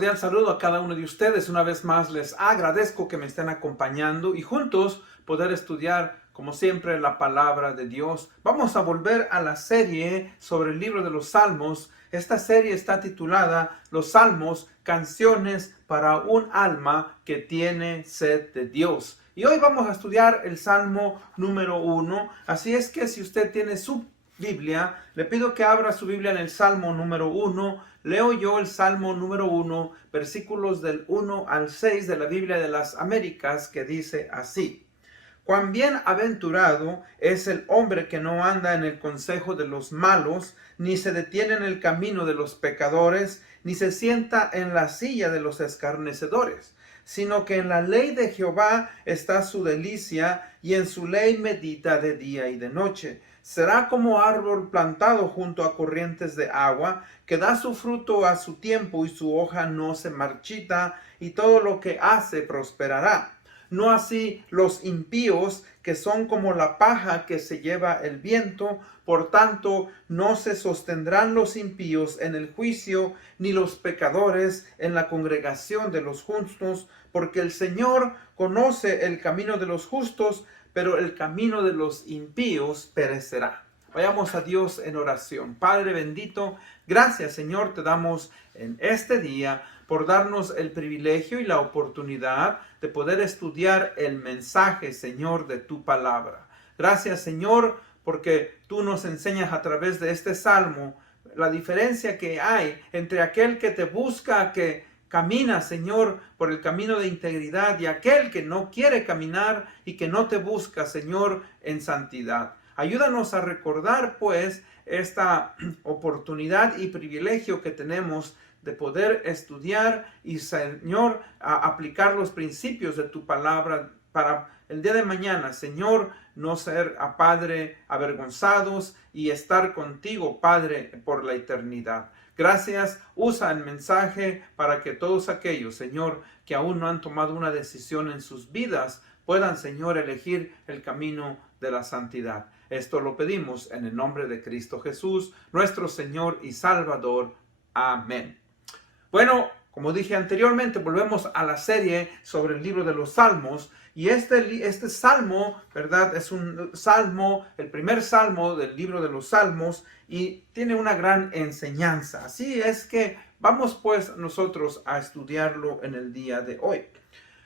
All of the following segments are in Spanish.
cordial saludo a cada uno de ustedes. Una vez más les agradezco que me estén acompañando y juntos poder estudiar, como siempre, la palabra de Dios. Vamos a volver a la serie sobre el libro de los Salmos. Esta serie está titulada Los Salmos, canciones para un alma que tiene sed de Dios. Y hoy vamos a estudiar el Salmo número 1. Así es que si usted tiene su Biblia, le pido que abra su Biblia en el Salmo número 1. Leo yo el Salmo número 1, versículos del 1 al 6 de la Biblia de las Américas, que dice así: Cuán bienaventurado es el hombre que no anda en el consejo de los malos, ni se detiene en el camino de los pecadores, ni se sienta en la silla de los escarnecedores, sino que en la ley de Jehová está su delicia, y en su ley medita de día y de noche. Será como árbol plantado junto a corrientes de agua, que da su fruto a su tiempo y su hoja no se marchita, y todo lo que hace prosperará. No así los impíos, que son como la paja que se lleva el viento. Por tanto, no se sostendrán los impíos en el juicio, ni los pecadores en la congregación de los justos, porque el Señor conoce el camino de los justos, pero el camino de los impíos perecerá. Vayamos a Dios en oración. Padre bendito, gracias Señor te damos en este día por darnos el privilegio y la oportunidad de poder estudiar el mensaje, Señor, de tu palabra. Gracias Señor, porque tú nos enseñas a través de este salmo la diferencia que hay entre aquel que te busca, que camina, Señor, por el camino de integridad, y aquel que no quiere caminar y que no te busca, Señor, en santidad. Ayúdanos a recordar, pues, esta oportunidad y privilegio que tenemos de poder estudiar y, Señor, aplicar los principios de tu palabra para el día de mañana, Señor, no ser, Padre, avergonzados y estar contigo, Padre, por la eternidad. Gracias, usa el mensaje para que todos aquellos, Señor, que aún no han tomado una decisión en sus vidas, puedan, Señor, elegir el camino de la santidad. Esto lo pedimos en el nombre de Cristo Jesús, nuestro Señor y Salvador. Amén. Bueno, como dije anteriormente, volvemos a la serie sobre el libro de los Salmos. Y este salmo, ¿verdad? Es un salmo, el primer salmo del libro de los Salmos, y tiene una gran enseñanza. Así es que vamos pues nosotros a estudiarlo en el día de hoy.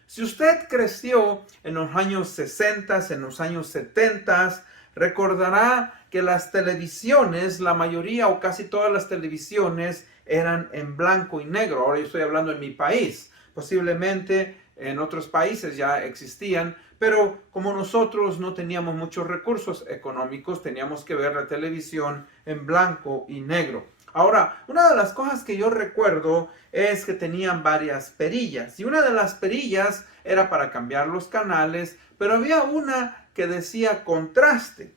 Si usted creció en los años 60, en los años 70, recordará que las televisiones, la mayoría o casi todas las televisiones eran en blanco y negro. Ahora yo estoy hablando en mi país. Posiblemente en otros países ya existían, pero como nosotros no teníamos muchos recursos económicos, teníamos que ver la televisión en blanco y negro. Ahora, una de las cosas que yo recuerdo es que tenían varias perillas, y una de las perillas era para cambiar los canales, pero había una que decía contraste.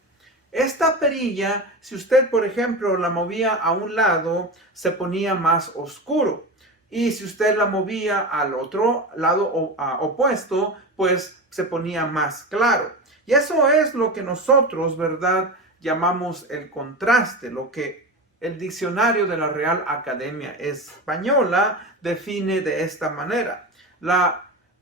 Esta perilla, si usted, por ejemplo, la movía a un lado, se ponía más oscuro. Y si usted la movía al otro lado opuesto, pues se ponía más claro. Y eso es lo que nosotros, ¿verdad?, llamamos el contraste, lo que el diccionario de la Real Academia Española define de esta manera.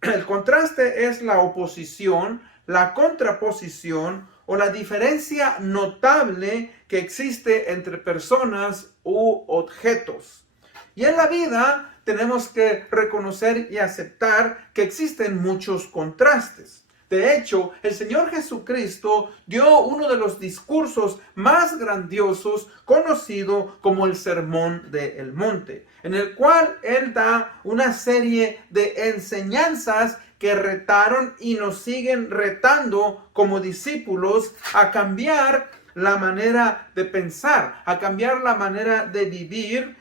El contraste es la oposición, la contraposición o la diferencia notable que existe entre personas u objetos. Y en la vida tenemos que reconocer y aceptar que existen muchos contrastes. De hecho, el Señor Jesucristo dio uno de los discursos más grandiosos, conocido como el Sermón del Monte, en el cual Él da una serie de enseñanzas que retaron y nos siguen retando como discípulos a cambiar la manera de pensar, a cambiar la manera de vivir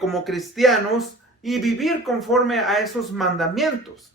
como cristianos y vivir conforme a esos mandamientos.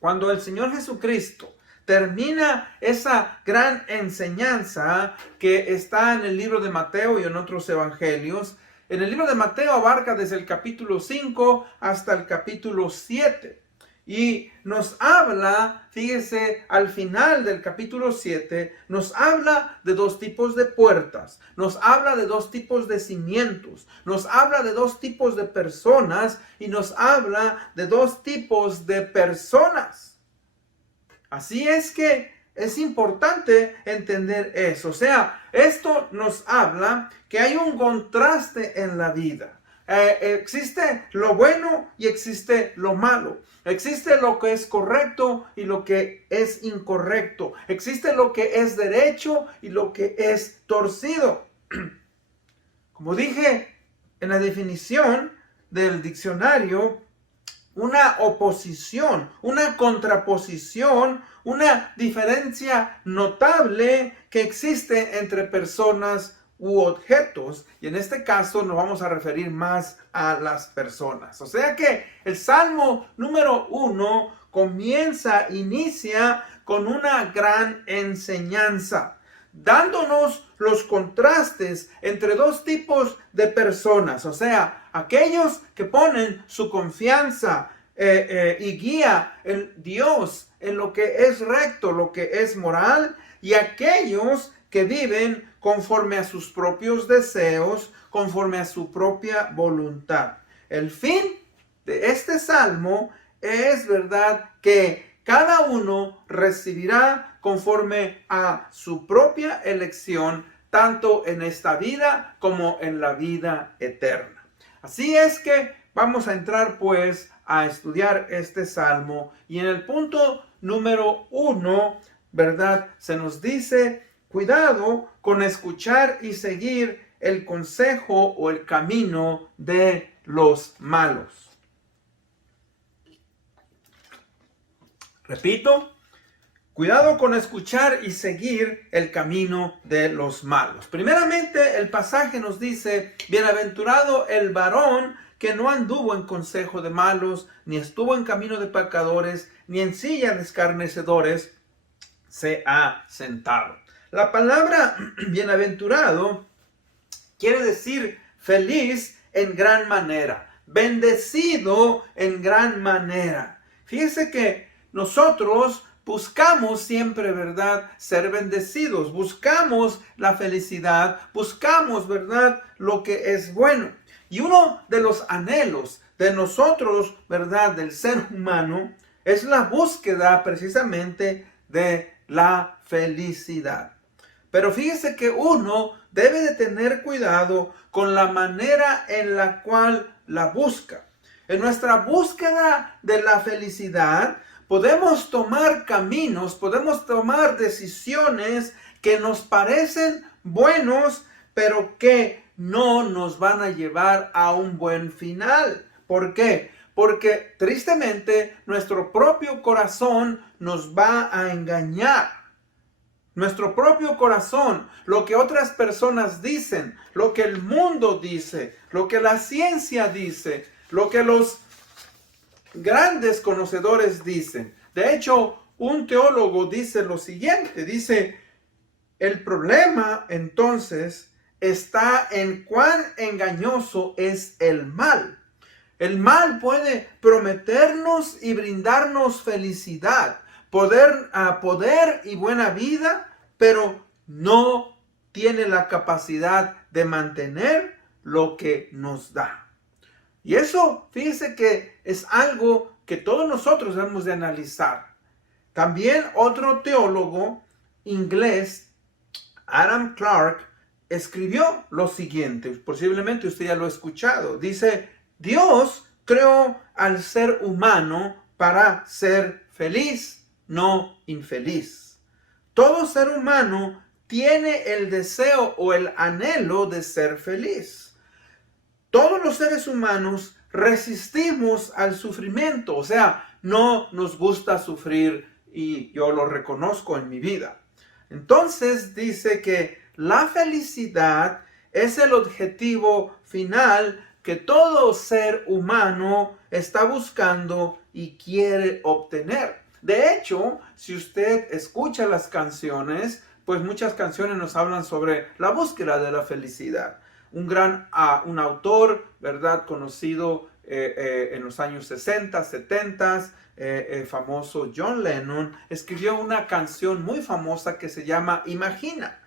Cuando el Señor Jesucristo termina esa gran enseñanza que está en el libro de Mateo y en otros evangelios, en el libro de Mateo abarca desde el capítulo 5 hasta el capítulo 7. Y nos habla, fíjese, al final del capítulo 7, nos habla de dos tipos de puertas, nos habla de dos tipos de cimientos, nos habla de dos tipos de personas y nos habla de dos tipos de personas. Así es que es importante entender eso. O sea, esto nos habla que hay un contraste en la vida. Existe lo bueno y existe lo malo. Existe lo que es correcto y lo que es incorrecto. Existe lo que es derecho y lo que es torcido. Como dije en la definición del diccionario, una oposición, una contraposición, una diferencia notable que existe entre personas u objetos, y en este caso nos vamos a referir más a las personas. O sea que el Salmo número 1 inicia con una gran enseñanza, dándonos los contrastes entre dos tipos de personas, o sea, aquellos que ponen su confianza y guía en Dios, en lo que es recto, lo que es moral, y aquellos que viven conforme a sus propios deseos, conforme a su propia voluntad. El fin de este salmo es, verdad, que cada uno recibirá conforme a su propia elección, tanto en esta vida como en la vida eterna. Así es que vamos a entrar pues a estudiar este salmo, y en el punto número 1, ¿verdad? Se nos dice: cuidado con escuchar y seguir el consejo o el camino de los malos. Repito, cuidado con escuchar y seguir el camino de los malos. Primeramente, el pasaje nos dice: bienaventurado el varón que no anduvo en consejo de malos, ni estuvo en camino de pecadores, ni en silla de escarnecedores se ha sentado. La palabra bienaventurado quiere decir feliz en gran manera, bendecido en gran manera. Fíjese que nosotros buscamos siempre, ¿verdad?, ser bendecidos, buscamos la felicidad, buscamos, ¿verdad?, lo que es bueno. Y uno de los anhelos de nosotros, ¿verdad?, del ser humano, es la búsqueda precisamente de la felicidad. Pero fíjese que uno debe de tener cuidado con la manera en la cual la busca. En nuestra búsqueda de la felicidad, podemos tomar caminos, podemos tomar decisiones que nos parecen buenos, pero que no nos van a llevar a un buen final. ¿Por qué? Porque tristemente nuestro propio corazón nos va a engañar. Nuestro propio corazón, lo que otras personas dicen, lo que el mundo dice, lo que la ciencia dice, lo que los grandes conocedores dicen. De hecho, un teólogo dice lo siguiente, dice: el problema entonces está en cuán engañoso es el mal. El mal puede prometernos y brindarnos felicidad, poder y buena vida, pero no tiene la capacidad de mantener lo que nos da. Y eso, fíjese que es algo que todos nosotros debemos de analizar. También otro teólogo inglés, Adam Clarke, escribió lo siguiente, posiblemente usted ya lo ha escuchado. Dice: Dios creó al ser humano para ser feliz, no infeliz. Todo ser humano tiene el deseo o el anhelo de ser feliz. Todos los seres humanos resistimos al sufrimiento, o sea, no nos gusta sufrir, y yo lo reconozco en mi vida. Entonces dice que la felicidad es el objetivo final que todo ser humano está buscando y quiere obtener. De hecho, si usted escucha las canciones, pues muchas canciones nos hablan sobre la búsqueda de la felicidad. Un autor, ¿verdad?, conocido en los años 60, 70, famoso John Lennon escribió una canción muy famosa que se llama Imagina.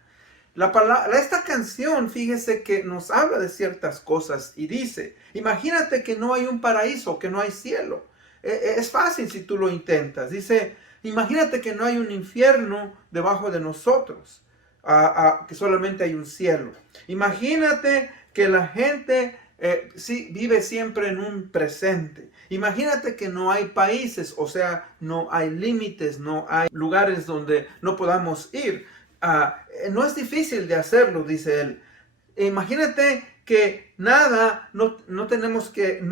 Esta canción, fíjese que nos habla de ciertas cosas y dice, imagínate que no hay un paraíso, que no hay cielo. Es fácil si tú lo intentas. Dice, imagínate que no hay un infierno debajo de nosotros, que solamente hay un cielo. Imagínate que la gente sí, vive siempre en un presente. Imagínate que no hay países, o sea, no hay límites, no hay lugares donde no podamos ir. No es difícil de hacerlo, dice él. Imagínate que no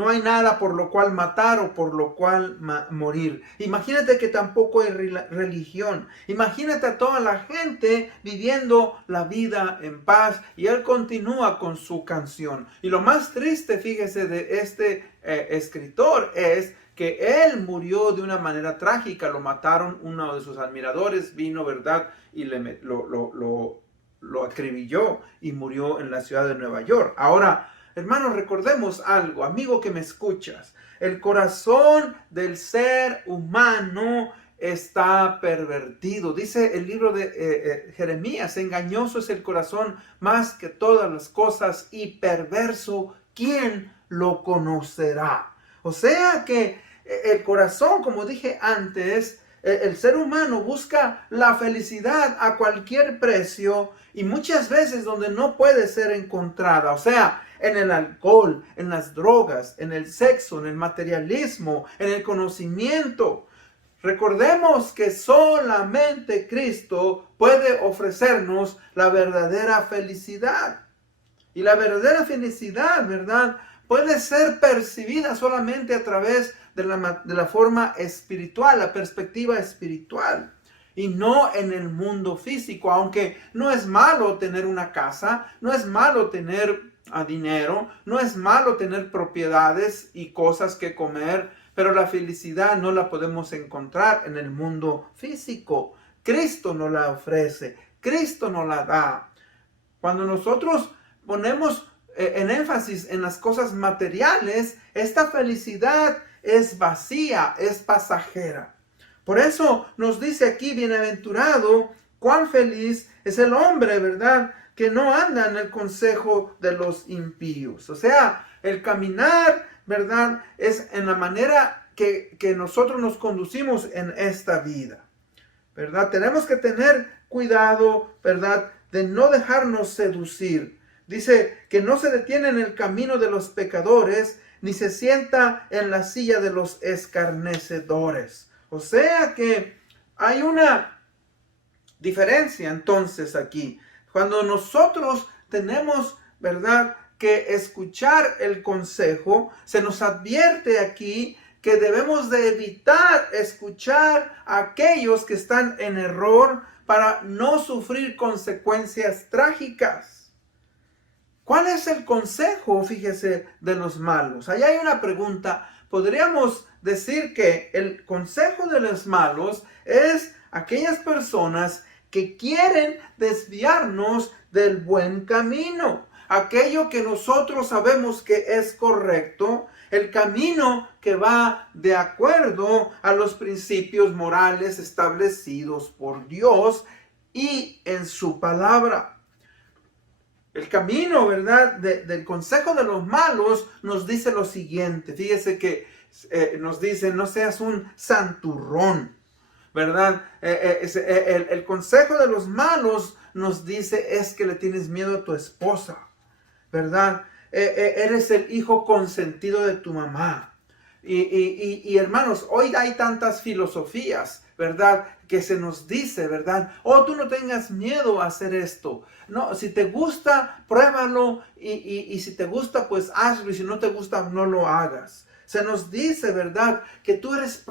hay nada por lo cual matar o por lo cual morir. Imagínate que tampoco hay religión. Imagínate a toda la gente viviendo la vida en paz. Y él continúa con su canción. Y lo más triste, fíjese, de este escritor es que él murió de una manera trágica. Lo mataron, uno de sus admiradores vino, ¿verdad? Y lo acribilló y murió en la ciudad de Nueva York. Ahora, hermanos, recordemos algo, amigo que me escuchas. El corazón del ser humano está pervertido. Dice el libro de Jeremías, engañoso es el corazón más que todas las cosas y perverso, ¿quién lo conocerá? O sea que el corazón, como dije antes, el ser humano busca la felicidad a cualquier precio y muchas veces donde no puede ser encontrada. O sea, en el alcohol, en las drogas, en el sexo, en el materialismo, en el conocimiento. Recordemos que solamente Cristo puede ofrecernos la verdadera felicidad. Y la verdadera felicidad, ¿verdad?, puede ser percibida solamente a través de la forma espiritual, la perspectiva espiritual, y no en el mundo físico. Aunque no es malo tener una casa, no es malo tener dinero, no es malo tener propiedades y cosas que comer, pero la felicidad no la podemos encontrar en el mundo físico. Cristo nos la ofrece, Cristo nos la da. Cuando nosotros ponemos en énfasis en las cosas materiales, esta felicidad es vacía, es pasajera. Por eso nos dice aquí, bienaventurado, cuán feliz es el hombre, ¿verdad?, que no anda en el consejo de los impíos. O sea, el caminar, ¿verdad?, es en la manera que nosotros nos conducimos en esta vida, ¿verdad? Tenemos que tener cuidado, ¿verdad?, de no dejarnos seducir. Dice que no se detiene en el camino de los pecadores, ni se sienta en la silla de los escarnecedores. O sea que hay una diferencia entonces aquí. Cuando nosotros tenemos, ¿verdad?, que escuchar el consejo, se nos advierte aquí que debemos de evitar escuchar a aquellos que están en error para no sufrir consecuencias trágicas. ¿Cuál es el consejo, fíjese, de los malos? Allá hay una pregunta. Podríamos decir que el consejo de los malos es aquellas personas que quieren desviarnos del buen camino. Aquello que nosotros sabemos que es correcto, el camino que va de acuerdo a los principios morales establecidos por Dios y en su palabra. El camino, ¿verdad?, del consejo de los malos nos dice lo siguiente. Fíjese que nos dice, no seas un santurrón, ¿verdad? El consejo de los malos nos dice es que le tienes miedo a tu esposa, ¿verdad? Eres el hijo consentido de tu mamá. Y hermanos, hoy hay tantas filosofías, ¿verdad?, que se nos dice, ¿verdad? Oh, tú no tengas miedo a hacer esto. No, si te gusta, pruébalo. Y si te gusta, pues hazlo. Y si no te gusta, no lo hagas. Se nos dice, ¿verdad?, que tú eres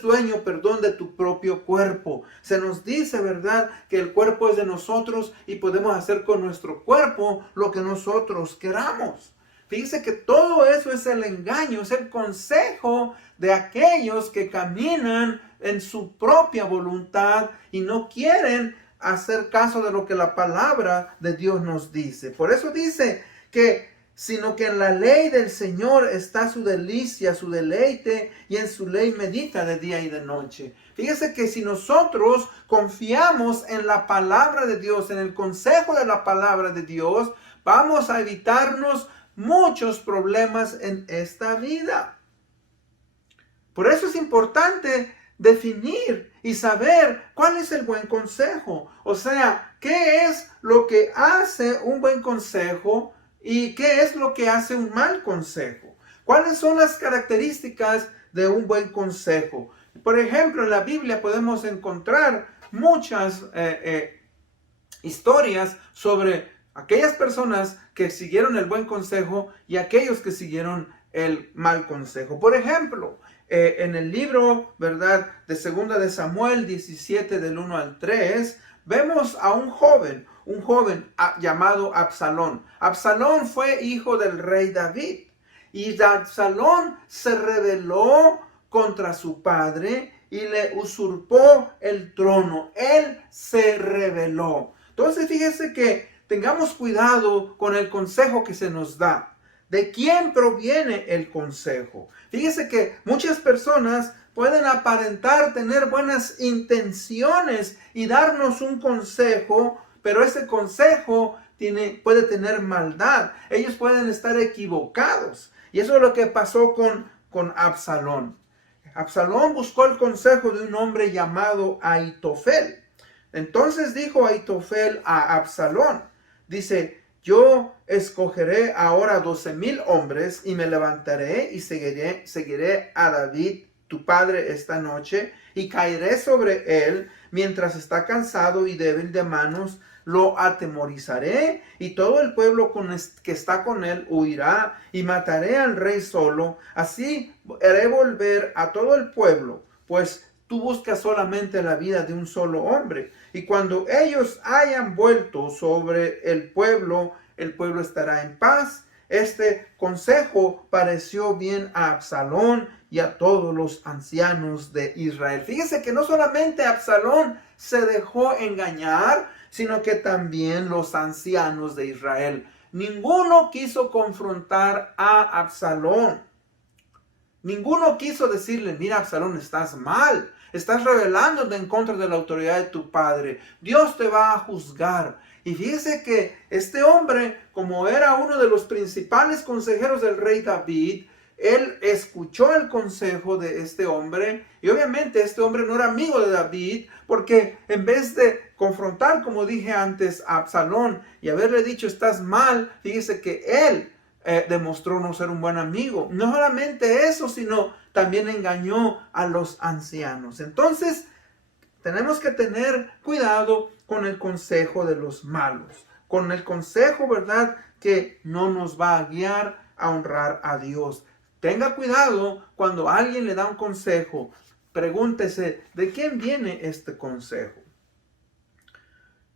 dueño, perdón, de tu propio cuerpo. Se nos dice, ¿verdad?, que el cuerpo es de nosotros y podemos hacer con nuestro cuerpo lo que nosotros queramos. Fíjese que todo eso es el engaño, es el consejo de aquellos que caminan en su propia voluntad y no quieren hacer caso de lo que la palabra de Dios nos dice. Por eso dice que sino que en la ley del Señor está su delicia, su deleite, y en su ley medita de día y de noche. Fíjese que si nosotros confiamos en la palabra de Dios, en el consejo de la palabra de Dios, vamos a evitarnos muchos problemas en esta vida. Por eso es importante definir y saber cuál es el buen consejo. O sea, qué es lo que hace un buen consejo y qué es lo que hace un mal consejo. ¿Cuáles son las características de un buen consejo? Por ejemplo, en la Biblia podemos encontrar muchas historias sobre aquellas personas que siguieron el buen consejo y aquellos que siguieron el mal consejo. Por ejemplo, en el libro, ¿verdad?, de 2 de Samuel 17 del 1 al 3, vemos a un joven llamado Absalón. Absalón fue hijo del rey David y Absalón se rebeló contra su padre y le usurpó el trono. Él se rebeló. Entonces fíjese que tengamos cuidado con el consejo que se nos da. ¿De quién proviene el consejo? Fíjese que muchas personas pueden aparentar tener buenas intenciones y darnos un consejo, pero ese consejo puede tener maldad. Ellos pueden estar equivocados. Y eso es lo que pasó con Absalón. Absalón buscó el consejo de un hombre llamado Ahitofel. Entonces dijo Ahitofel a Absalón, dice: yo escogeré ahora 12,000 hombres y me levantaré y seguiré a David, tu padre, esta noche, y caeré sobre él mientras está cansado y débil de manos. Lo atemorizaré y todo el pueblo que está con él huirá, y mataré al rey solo. Así haré volver a todo el pueblo, pues tú buscas solamente la vida de un solo hombre. Y cuando ellos hayan vuelto sobre el pueblo estará en paz. Este consejo pareció bien a Absalón y a todos los ancianos de Israel. Fíjese que no solamente Absalón se dejó engañar, sino que también los ancianos de Israel. Ninguno quiso confrontar a Absalón. Ninguno quiso decirle: mira, Absalón, estás mal. Estás rebelándote en contra de la autoridad de tu padre. Dios te va a juzgar. Y fíjese que este hombre, como era uno de los principales consejeros del rey David, él escuchó el consejo de este hombre. Y obviamente este hombre no era amigo de David, porque en vez de confrontar, como dije antes, a Absalón y haberle dicho: estás mal, fíjese que él demostró no ser un buen amigo. No solamente eso, sino también engañó a los ancianos. Entonces, tenemos que tener cuidado con el consejo de los malos, con el consejo, ¿verdad?, que no nos va a guiar a honrar a Dios. Tenga cuidado cuando alguien le da un consejo. Pregúntese: ¿de quién viene este consejo?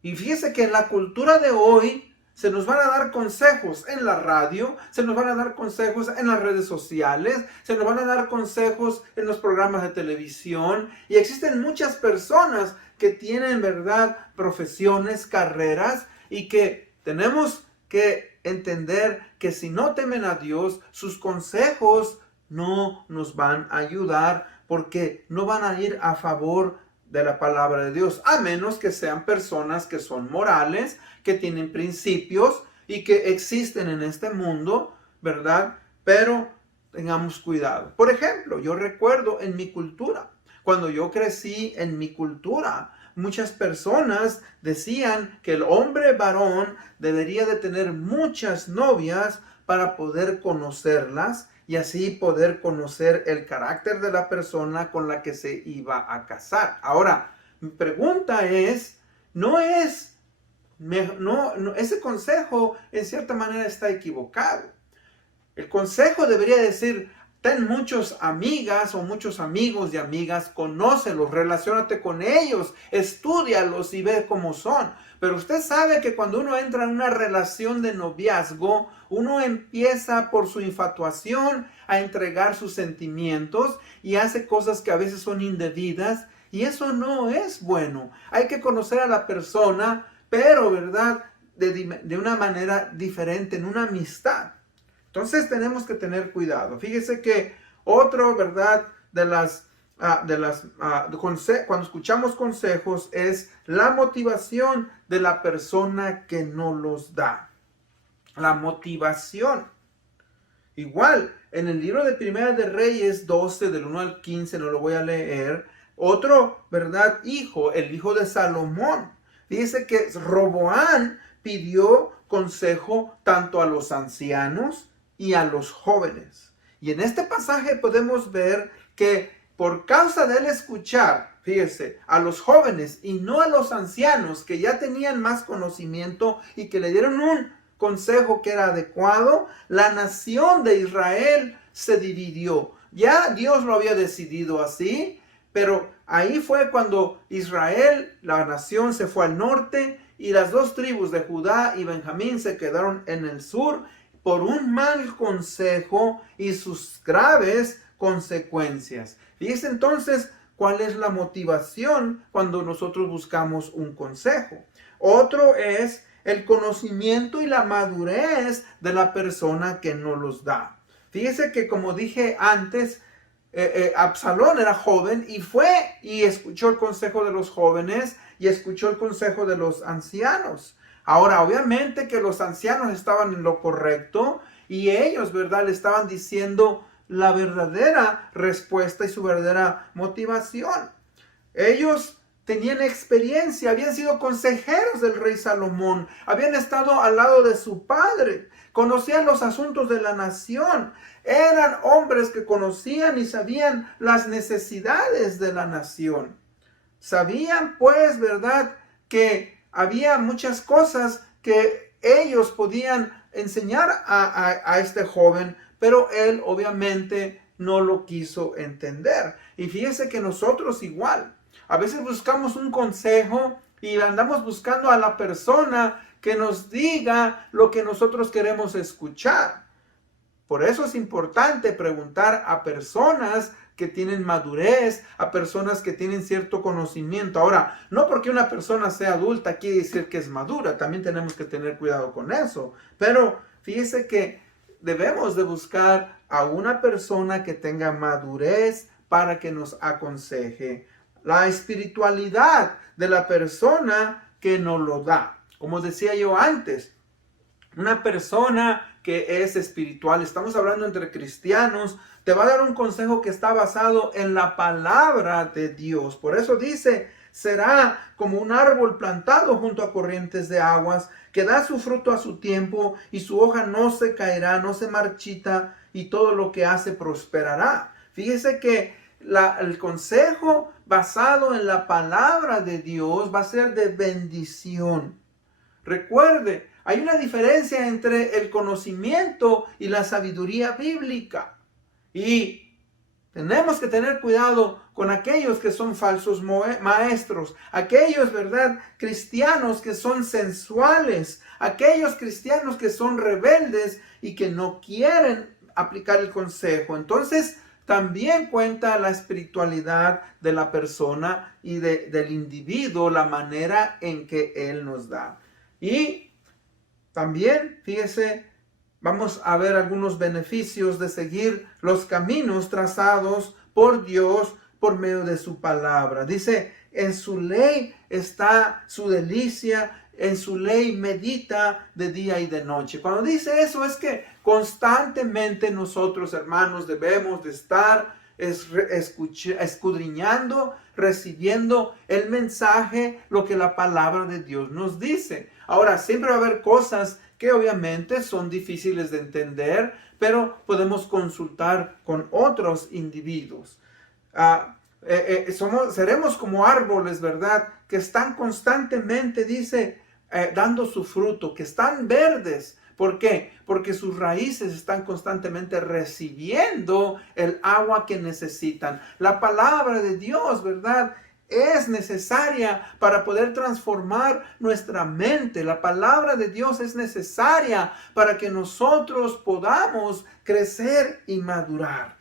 Y fíjese que en la cultura de hoy se nos van a dar consejos en la radio, se nos van a dar consejos en las redes sociales, se nos van a dar consejos en los programas de televisión. Y existen muchas personas que tienen, ¿verdad?, profesiones, carreras, y que tenemos que entender que si no temen a Dios, sus consejos no nos van a ayudar, porque no van a ir a favor de la palabra de Dios, a menos que sean personas que son morales, que tienen principios y que existen en este mundo, ¿verdad? Pero tengamos cuidado. Por ejemplo, yo recuerdo en mi cultura, cuando yo crecí en mi cultura, muchas personas decían que el hombre varón debería de tener muchas novias para poder conocerlas y así poder conocer el carácter de la persona con la que se iba a casar. Ahora, mi pregunta es, ese consejo en cierta manera está equivocado. El consejo debería decir: ten muchas amigas o muchos amigos y amigas, conócelos, relaciónate con ellos, estúdialos y ve cómo son. Pero usted sabe que cuando uno entra en una relación de noviazgo, uno empieza por su infatuación a entregar sus sentimientos y hace cosas que a veces son indebidas, y eso no es bueno. Hay que conocer a la persona, pero, ¿verdad?, de una manera diferente, en una amistad. Entonces tenemos que tener cuidado. Fíjese que otro, ¿verdad? Cuando escuchamos consejos es la motivación de la persona que nos los da. La motivación. Igual, en el libro de Primera de Reyes 12, del 1 al 15, no lo voy a leer, otro, ¿verdad? Hijo, el hijo de Salomón. Dice que Roboán pidió consejo tanto a los ancianos y a los jóvenes. Y en este pasaje podemos ver que por causa de él escuchar, fíjese, a los jóvenes y no a los ancianos que ya tenían más conocimiento y que le dieron un consejo que era adecuado, la nación de Israel se dividió. Ya Dios lo había decidido así, pero ahí fue cuando Israel, la nación, se fue al norte y las dos tribus de Judá y Benjamín se quedaron en el sur por un mal consejo y sus graves consecuencias. Fíjense entonces cuál es la motivación cuando nosotros buscamos un consejo. Otro es el conocimiento y la madurez de la persona que nos los da. Fíjese que, como dije antes, Absalón era joven y fue y escuchó el consejo de los jóvenes y escuchó el consejo de los ancianos. Ahora, obviamente que los ancianos estaban en lo correcto y ellos, ¿verdad?, le estaban diciendo la verdadera respuesta y su verdadera motivación. Ellos tenían experiencia, habían sido consejeros del rey Salomón, habían estado al lado de su padre, conocían los asuntos de la nación, eran hombres que conocían y sabían las necesidades de la nación. Sabían, pues, ¿verdad?, que había muchas cosas que ellos podían enseñar a este joven, pero él obviamente no lo quiso entender. Y fíjese que nosotros igual, a veces buscamos un consejo y andamos buscando a la persona que nos diga lo que nosotros queremos escuchar. Por eso es importante preguntar a personas que tienen madurez, a personas que tienen cierto conocimiento. Ahora, no porque una persona sea adulta quiere decir que es madura, también tenemos que tener cuidado con eso. Pero fíjese que debemos de buscar a una persona que tenga madurez para que nos aconseje. La espiritualidad de la persona que nos lo da. Como decía yo antes, una persona que es espiritual, estamos hablando entre cristianos, te va a dar un consejo que está basado en la palabra de Dios. Por eso dice, será como un árbol plantado junto a corrientes de aguas, que da su fruto a su tiempo y su hoja no se caerá, no se marchita y todo lo que hace prosperará. Fíjese que el consejo basado en la palabra de Dios va a ser de bendición. Recuerde, hay una diferencia entre el conocimiento y la sabiduría bíblica. Y tenemos que tener cuidado con aquellos que son falsos maestros, aquellos, ¿verdad?, cristianos que son sensuales, aquellos cristianos que son rebeldes y que no quieren aplicar el consejo. Entonces, también cuenta la espiritualidad de la persona y del individuo, la manera en que él nos da. Y también, fíjese, vamos a ver algunos beneficios de seguir los caminos trazados por Dios por medio de su palabra. Dice, en su ley está su delicia, en su ley medita de día y de noche. Cuando dice eso es que constantemente nosotros, hermanos, debemos de estar escudriñando, recibiendo el mensaje, lo que la palabra de Dios nos dice. Ahora, siempre va a haber cosas que obviamente son difíciles de entender, pero podemos consultar con otros individuos. Seremos como árboles, ¿verdad?, que están constantemente, dice, dando su fruto, que están verdes. ¿Por qué? Porque sus raíces están constantemente recibiendo el agua que necesitan. La palabra de Dios, ¿verdad?, es necesaria para poder transformar nuestra mente. La palabra de Dios es necesaria para que nosotros podamos crecer y madurar.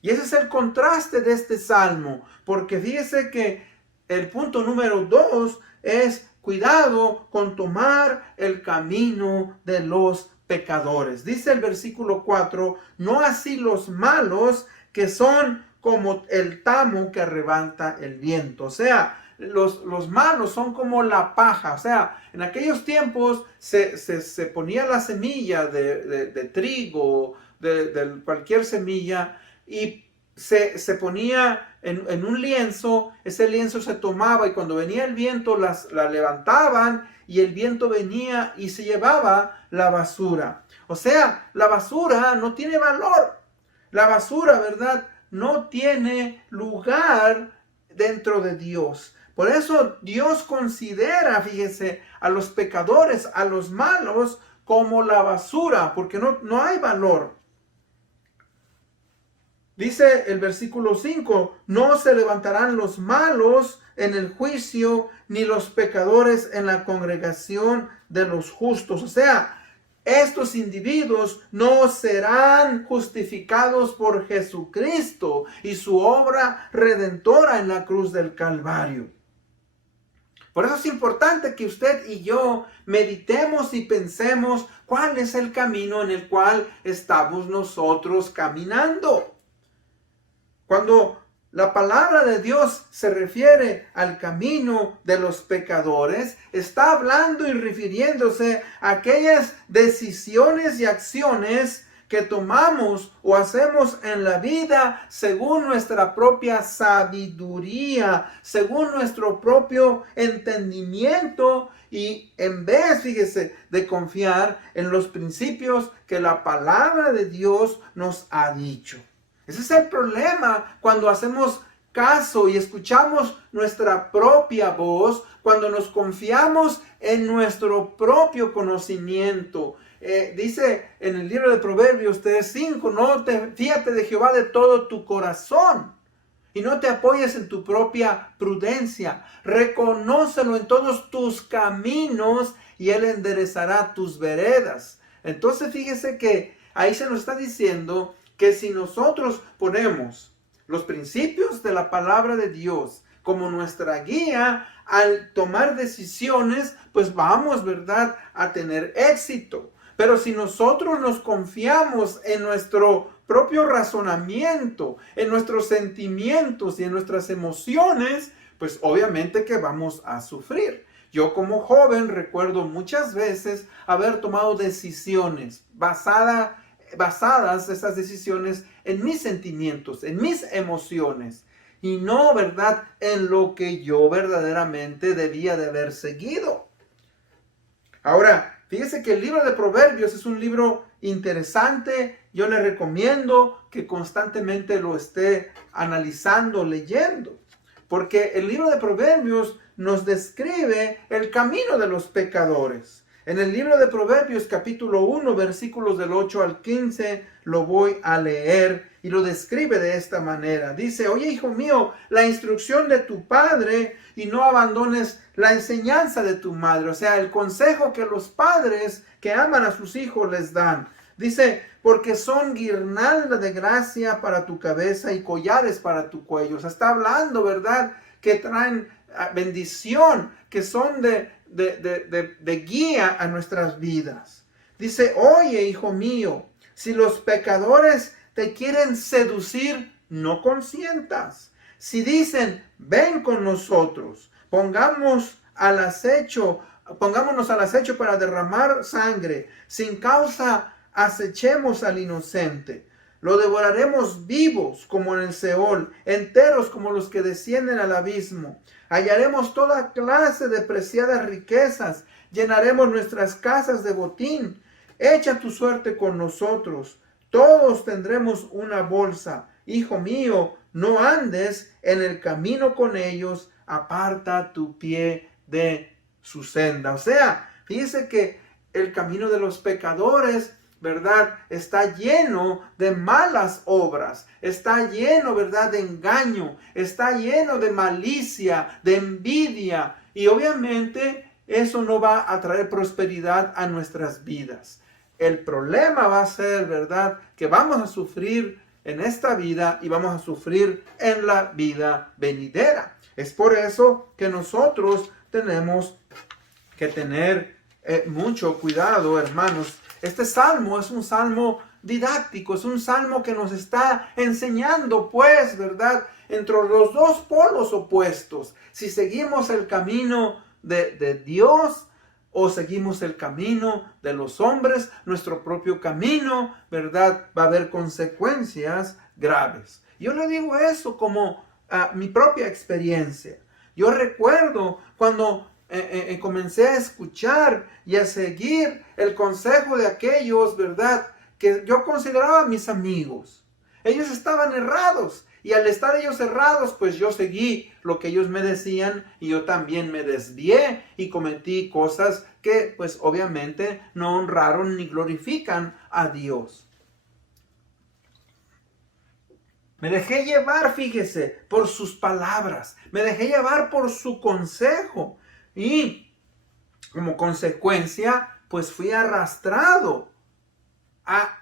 Y ese es el contraste de este salmo, porque fíjese que el punto número 2 es cuidado con tomar el camino de los pecadores. Dice el versículo 4, no así los malos, que son como el tamo que arrebata el viento. O sea, los malos son como la paja. O sea, en aquellos tiempos se ponía la semilla de trigo, de cualquier semilla, y se ponía en un lienzo. Ese lienzo se tomaba y cuando venía el viento la levantaban y el viento venía y se llevaba la basura. O sea, la basura no tiene valor. La basura, ¿verdad?, no tiene lugar dentro de Dios. Por eso Dios considera, fíjese, a los pecadores, a los malos, como la basura, porque no hay valor. Dice el versículo 5, no se levantarán los malos en el juicio, ni los pecadores en la congregación de los justos. O sea, estos individuos no serán justificados por Jesucristo y su obra redentora en la cruz del Calvario. Por eso es importante que usted y yo meditemos y pensemos cuál es el camino en el cual estamos nosotros caminando. Cuando la palabra de Dios se refiere al camino de los pecadores, está hablando y refiriéndose a aquellas decisiones y acciones que tomamos o hacemos en la vida según nuestra propia sabiduría, según nuestro propio entendimiento, y en vez, fíjese, de confiar en los principios que la palabra de Dios nos ha dicho. Ese es el problema cuando hacemos caso y escuchamos nuestra propia voz, cuando nos confiamos en nuestro propio conocimiento. Dice en el libro de Proverbios 3:5, fíate de Jehová de todo tu corazón y no te apoyes en tu propia prudencia. Reconócelo en todos tus caminos y Él enderezará tus veredas. Entonces fíjese que ahí se nos está diciendo que si nosotros ponemos los principios de la palabra de Dios como nuestra guía al tomar decisiones, pues vamos, ¿verdad?, a tener éxito. Pero si nosotros nos confiamos en nuestro propio razonamiento, en nuestros sentimientos y en nuestras emociones, pues obviamente que vamos a sufrir. Yo como joven recuerdo muchas veces haber tomado decisiones basadas esas decisiones en mis sentimientos, en mis emociones, y no, ¿verdad?, en lo que yo verdaderamente debía de haber seguido. Ahora, fíjese que el libro de Proverbios es un libro interesante. Yo le recomiendo que constantemente lo esté analizando, leyendo, porque el libro de Proverbios nos describe el camino de los pecadores. En el libro de Proverbios capítulo 1, versículos del 8 al 15, lo voy a leer y lo describe de esta manera. Dice, oye, hijo mío, la instrucción de tu padre y no abandones la enseñanza de tu madre. O sea, el consejo que los padres que aman a sus hijos les dan. Dice, porque son guirnalda de gracia para tu cabeza y collares para tu cuello. O sea, está hablando, ¿verdad?, que traen bendición, que son de guía a nuestras vidas. Dice, oye, hijo mío, si los pecadores te quieren seducir, no consientas. Si dicen, ven con nosotros, pongámonos al acecho para derramar sangre, sin causa acechemos al inocente. Lo devoraremos vivos como en el Seol, enteros como los que descienden al abismo. Hallaremos toda clase de preciadas riquezas, llenaremos nuestras casas de botín. Echa tu suerte con nosotros, todos tendremos una bolsa. Hijo mío, no andes en el camino con ellos, aparta tu pie de su senda. O sea, fíjese que el camino de los pecadores, ¿verdad?, está lleno de malas obras, está lleno, ¿verdad?, de engaño, está lleno de malicia, de envidia, y obviamente eso no va a traer prosperidad a nuestras vidas. El problema va a ser, ¿verdad?, que vamos a sufrir en esta vida y vamos a sufrir en la vida venidera. Es por eso que nosotros tenemos que tener mucho cuidado, hermanos, Este salmo es un salmo didáctico, es un salmo que nos está enseñando, pues, ¿verdad? Entre los dos polos opuestos, si seguimos el camino de Dios o seguimos el camino de los hombres, nuestro propio camino, ¿verdad? Va a haber consecuencias graves. Yo le digo eso como mi propia experiencia. Yo recuerdo cuando comencé a escuchar y a seguir el consejo de aquellos, ¿verdad?, que yo consideraba mis amigos. Ellos estaban errados y al estar ellos errados, pues yo seguí lo que ellos me decían y yo también me desvié y cometí cosas que pues obviamente no honraron ni glorifican a Dios. Me dejé llevar, fíjese, por sus palabras. Me dejé llevar por su consejo. Y como consecuencia, pues fui arrastrado a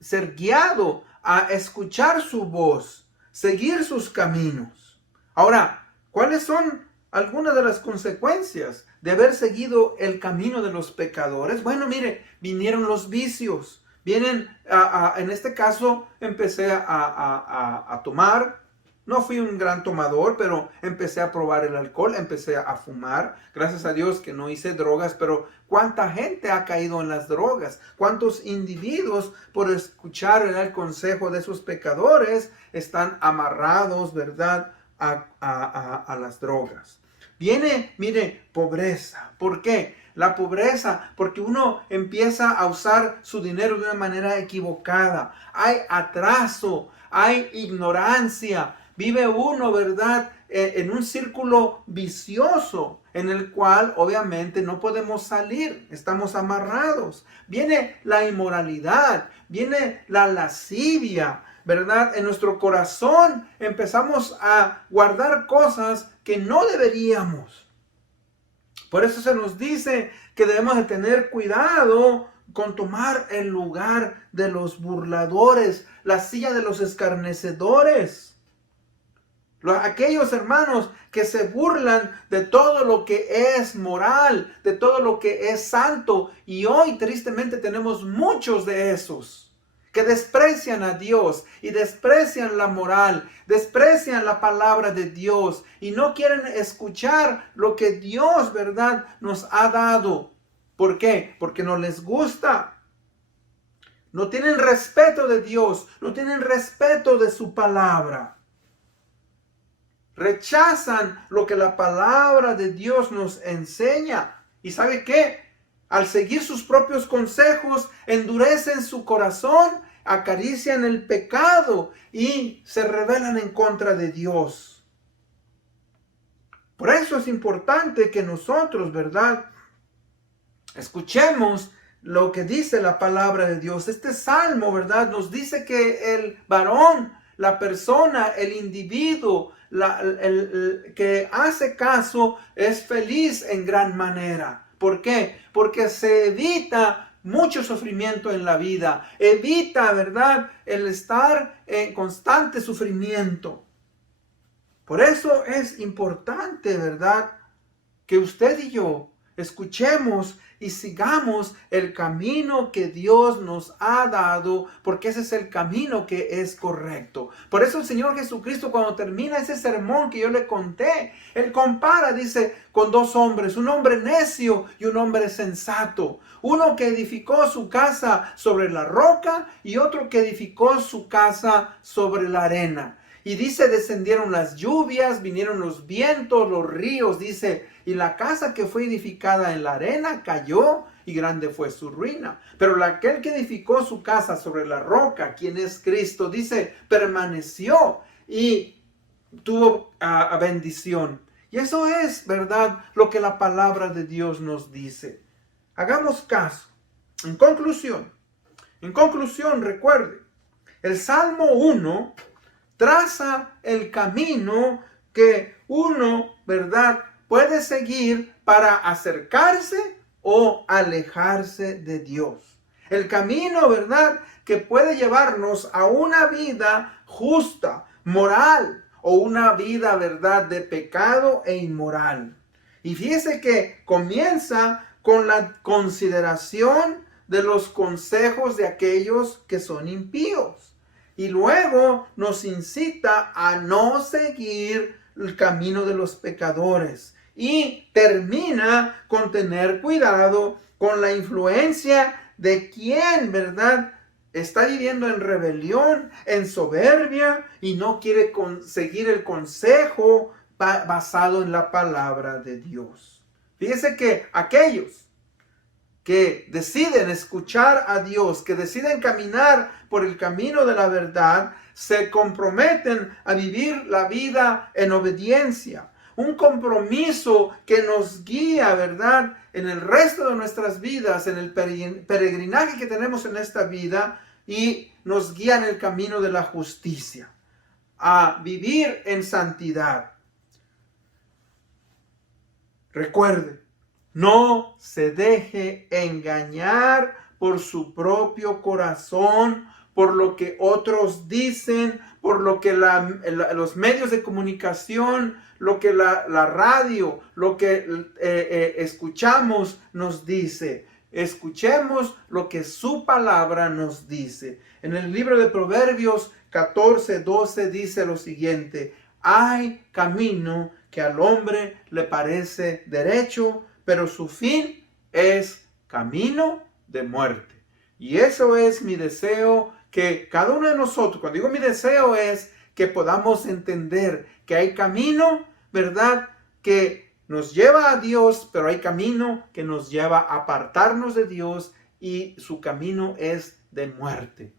ser guiado, a escuchar su voz, seguir sus caminos. Ahora, ¿cuáles son algunas de las consecuencias de haber seguido el camino de los pecadores? Bueno, mire, vinieron los vicios. En este caso, empecé a tomar. No fui un gran tomador, pero empecé a probar el alcohol, empecé a fumar. Gracias a Dios que no hice drogas, pero ¿cuánta gente ha caído en las drogas? ¿Cuántos individuos por escuchar el consejo de esos pecadores están amarrados, ¿verdad?, a las drogas. Viene, mire, pobreza. ¿Por qué? La pobreza, porque uno empieza a usar su dinero de una manera equivocada. Hay atraso, hay ignorancia. Vive uno, ¿verdad?, en un círculo vicioso en el cual obviamente no podemos salir. Estamos amarrados. Viene la inmoralidad, viene la lascivia, ¿verdad? En nuestro corazón empezamos a guardar cosas que no deberíamos. Por eso se nos dice que debemos de tener cuidado con tomar el lugar de los burladores, la silla de los escarnecedores. Aquellos hermanos que se burlan de todo lo que es moral, de todo lo que es santo. Y hoy tristemente tenemos muchos de esos que desprecian a Dios y desprecian la moral, desprecian la palabra de Dios y no quieren escuchar lo que Dios, ¿verdad?, nos ha dado. ¿Por qué? Porque no les gusta. No tienen respeto de Dios, no tienen respeto de su palabra. Rechazan lo que la palabra de Dios nos enseña. ¿Y sabe qué? Al seguir sus propios consejos, endurecen su corazón, acarician el pecado y se rebelan en contra de Dios. Por eso es importante que nosotros, ¿verdad?, escuchemos lo que dice la palabra de Dios. Este salmo, ¿verdad?, nos dice que el varón, la persona, el individuo, el que hace caso es feliz en gran manera. ¿Por qué? Porque se evita mucho sufrimiento en la vida. Evita, ¿verdad?, el estar en constante sufrimiento. Por eso es importante, ¿verdad?, que usted y yo escuchemos y sigamos el camino que Dios nos ha dado, porque ese es el camino que es correcto. Por eso el Señor Jesucristo, cuando termina ese sermón que yo le conté, Él compara, dice, con dos hombres, un hombre necio y un hombre sensato. Uno que edificó su casa sobre la roca y otro que edificó su casa sobre la arena. Y dice, descendieron las lluvias, vinieron los vientos, los ríos, dice, y la casa que fue edificada en la arena cayó y grande fue su ruina. Pero aquel que edificó su casa sobre la roca, quien es Cristo, dice, permaneció y tuvo bendición. Y eso es, ¿verdad?, lo que la palabra de Dios nos dice. Hagamos caso. En conclusión, recuerde, el Salmo 1 traza el camino que uno, ¿verdad?, puede seguir para acercarse o alejarse de Dios. El camino, ¿verdad?, que puede llevarnos a una vida justa, moral, o una vida, ¿verdad?, de pecado e inmoral. Y fíjese que comienza con la consideración de los consejos de aquellos que son impíos. Y luego nos incita a no seguir el camino de los pecadores. Y termina con tener cuidado con la influencia de quien, ¿verdad?, está viviendo en rebelión, en soberbia y no quiere seguir el consejo basado en la palabra de Dios. Fíjese que aquellos que deciden escuchar a Dios, que deciden caminar por el camino de la verdad, se comprometen a vivir la vida en obediencia. Un compromiso que nos guía, ¿verdad?, en el resto de nuestras vidas, en el peregrinaje que tenemos en esta vida, y nos guía en el camino de la justicia, a vivir en santidad. Recuerde, no se deje engañar por su propio corazón, por lo que otros dicen, por lo que los medios de comunicación, lo que la radio, lo que escuchamos nos dice. Escuchemos lo que su palabra nos dice. En el libro de Proverbios 14:12 dice lo siguiente: hay camino que al hombre le parece derecho, pero su fin es camino de muerte. Y eso es mi deseo, que cada uno de nosotros, cuando digo mi deseo, es que podamos entender que hay camino, ¿verdad?, que nos lleva a Dios, pero hay camino que nos lleva a apartarnos de Dios y su camino es de muerte.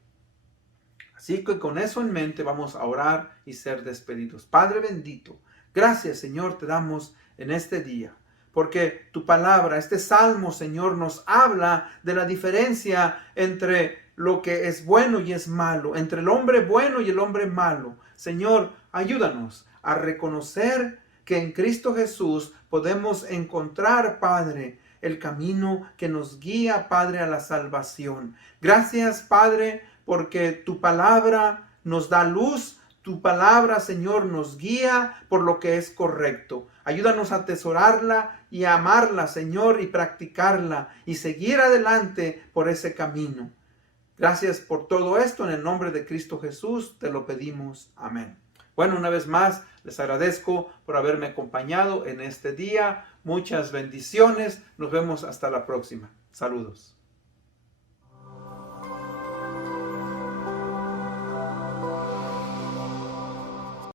Así que con eso en mente vamos a orar y ser despedidos. Padre bendito, gracias, Señor, te damos en este día, porque tu palabra, este salmo, Señor, nos habla de la diferencia entre lo que es bueno y es malo, entre el hombre bueno y el hombre malo. Señor, ayúdanos a reconocer que en Cristo Jesús podemos encontrar, Padre, el camino que nos guía, Padre, a la salvación. Gracias, Padre, porque tu palabra nos da luz. Tu palabra, Señor, nos guía por lo que es correcto. Ayúdanos a atesorarla y a amarla, Señor, y practicarla y seguir adelante por ese camino. Gracias por todo esto. En el nombre de Cristo Jesús te lo pedimos. Amén. Bueno, una vez más, les agradezco por haberme acompañado en este día. Muchas bendiciones. Nos vemos hasta la próxima. Saludos.